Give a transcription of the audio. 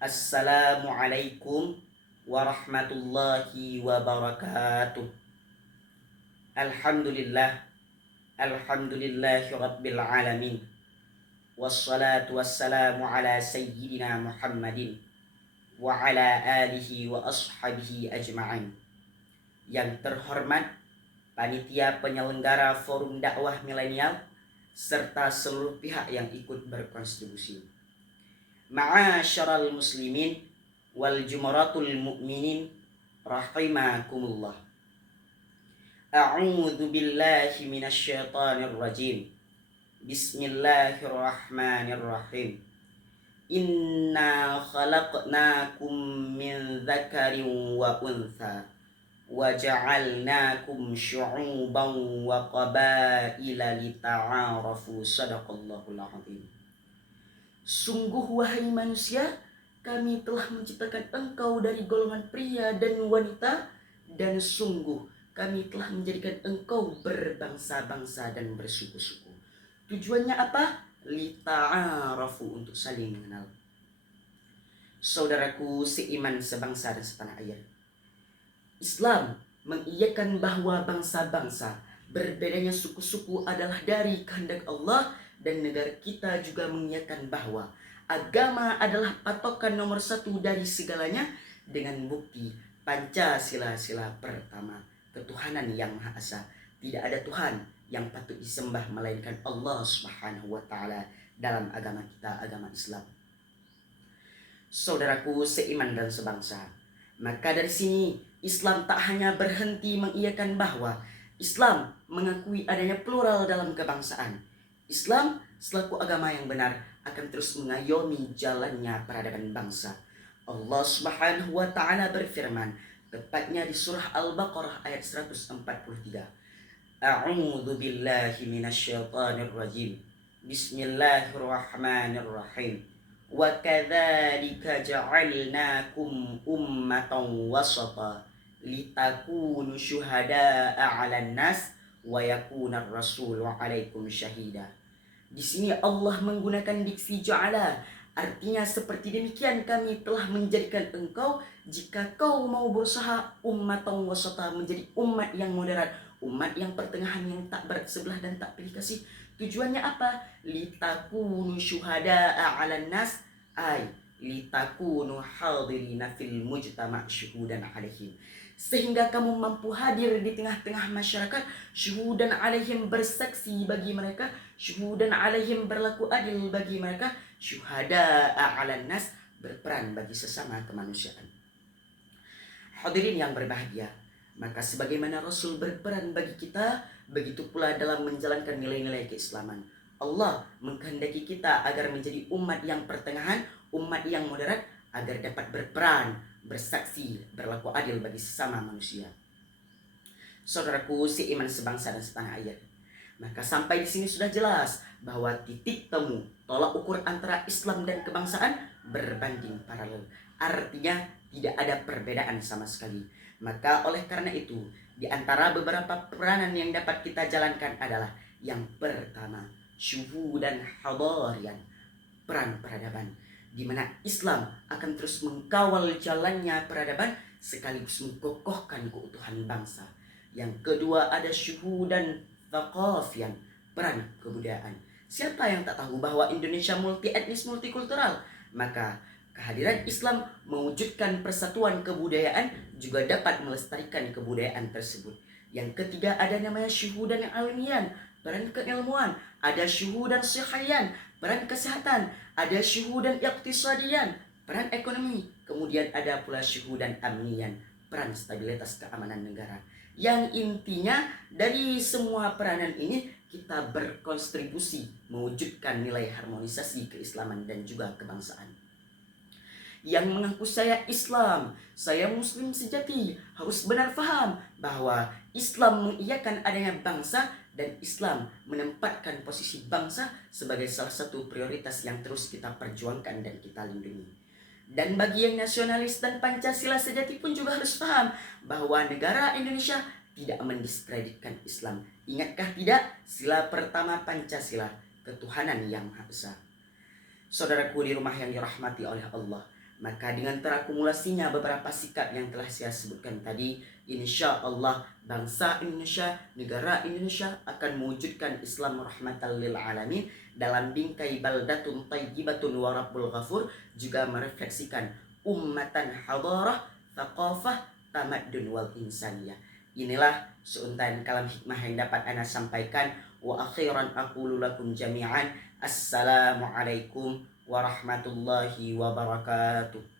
Assalamualaikum warahmatullahi wabarakatuh. Alhamdulillah, alhamdulillahi rabbil alamin. Wassalatu wassalamu ala sayyidina Muhammadin wa ala alihi wa ashabihi ajma'in. Yang terhormat panitia penyelenggara Forum Dakwah Milenial serta seluruh pihak yang ikut berkontribusi. Ma'asyaral muslimin wal jumaratul mu'minin rahimakumullah. A'udzu billahi minasyaitonir rajim. Bismillahirrahmanirrahim. Inna khalaqnakum min dzakarin wa untha wa ja'alnakum syu'uban wa qabaila lita'arafu. Shadaqallahul azim. Sungguh wahai manusia, kami telah menciptakan engkau dari golongan pria dan wanita, dan sungguh kami telah menjadikan engkau berbangsa-bangsa dan bersuku-suku. Tujuannya apa? Lita'arafu, untuk saling mengenal. Saudaraku seiman, sebangsa dan setanah air, Islam mengiyakan bahwa bangsa-bangsa, berbedanya suku-suku adalah dari kehendak Allah, dan negara kita juga mengiyakan bahwa agama adalah patokan nomor satu dari segalanya, dengan bukti Pancasila sila pertama, ketuhanan yang Maha Esa. Tidak ada Tuhan yang patut disembah melainkan Allah Subhanahu wa taala dalam agama kita, agama Islam. Saudaraku seiman dan sebangsa, maka dari sini Islam tak hanya berhenti mengiyakan bahwa Islam mengakui adanya plural dalam kebangsaan. Islam selaku agama yang benar akan terus mengayomi jalannya peradaban bangsa. Allah Subhanahu wa taala berfirman, tepatnya di surah Al-Baqarah ayat 143. A'udzu billahi minasyaitonir rajim. Bismillahirrahmanirrahim. Wa kadzalika ja'alnakum ummatan wasata litakunu syuhada'a 'alan nas wa yakuna ar-rasulu 'alaikum syahida. Di sini Allah menggunakan diksi ja'ala, artinya seperti demikian kami telah menjadikan engkau, jika kau mau berusaha, ummatan wasata, menjadi umat yang moderat, umat yang pertengahan, yang tak berat sebelah dan tak pilih kasih. Tujuannya apa? Litakunu syuhada'a 'alan nas, ay litakunu hadirina fil mujtama' syuhudan 'alaihim, sehingga kamu mampu hadir di tengah-tengah masyarakat, syuhudan 'alaihim, bersaksi bagi mereka, syuhudan 'alaihim, berlaku adil bagi mereka, syuhada'a 'alan nas, berperan bagi sesama kemanusiaan. Hadirin yang berbahagia, maka sebagaimana Rasul berperan bagi kita, begitu pula dalam menjalankan nilai-nilai keislaman. Allah mengkehendaki kita agar menjadi umat yang pertengahan, umat yang moderat, agar dapat berperan, bersaksi, berlaku adil bagi sesama manusia. Saudaraku seiman, sebangsa dan setanah air, maka sampai di sini sudah jelas bahwa titik temu tolak ukur antara Islam dan kebangsaan berbanding paralel. Artinya tidak ada perbedaan sama sekali. Maka oleh karena itu, di antara beberapa peranan yang dapat kita jalankan adalah yang pertama, syuhudan hadarian, peran peradaban, di mana Islam akan terus mengkawal jalannya peradaban sekaligus mengkokohkan keutuhan bangsa. Yang kedua ada syuhudan thaqafian, peran kebudayaan. Siapa yang tak tahu bahwa Indonesia multi etnis, multikultural? Maka kehadiran Islam mewujudkan persatuan kebudayaan, juga dapat melestarikan kebudayaan tersebut. Yang ketiga ada namanya syuhudan ilmian, peran keilmuan. Ada syuhudan sihayan, peran kesehatan. Ada syuhudan iqtisadian, peran ekonomi. Kemudian ada pula syuhudan amnian, peran stabilitas keamanan negara. Yang intinya dari semua peranan ini kita berkontribusi mewujudkan nilai harmonisasi keislaman dan juga kebangsaan. Yang mengaku saya Islam, saya Muslim sejati, harus benar faham bahwa Islam mengiyakan adanya bangsa, dan Islam menempatkan posisi bangsa sebagai salah satu prioritas yang terus kita perjuangkan dan kita lindungi. Dan bagi yang nasionalis dan Pancasila sejati pun juga harus paham bahwa negara Indonesia tidak mendiskreditkan Islam. Ingatkah tidak? Sila pertama Pancasila, ketuhanan yang Maha Esa. Saudaraku di rumah yang dirahmati oleh Allah, Maka dengan terakumulasinya beberapa sikap yang telah saya sebutkan tadi, insya Allah bangsa Indonesia, negara Indonesia akan mewujudkan Islam rahmatan lil alamin. Dalam bingkai baldatun tayyibatun wa rabbul ghafur juga merefleksikan ummatan hadarah, thaqafah, tamaddun wal insaniyah. Inilah seuntain kalam hikmah yang dapat ana sampaikan. Wa akhiran aqulu lakum jami'an assalamualaikum warahmatullahi wabarakatuh.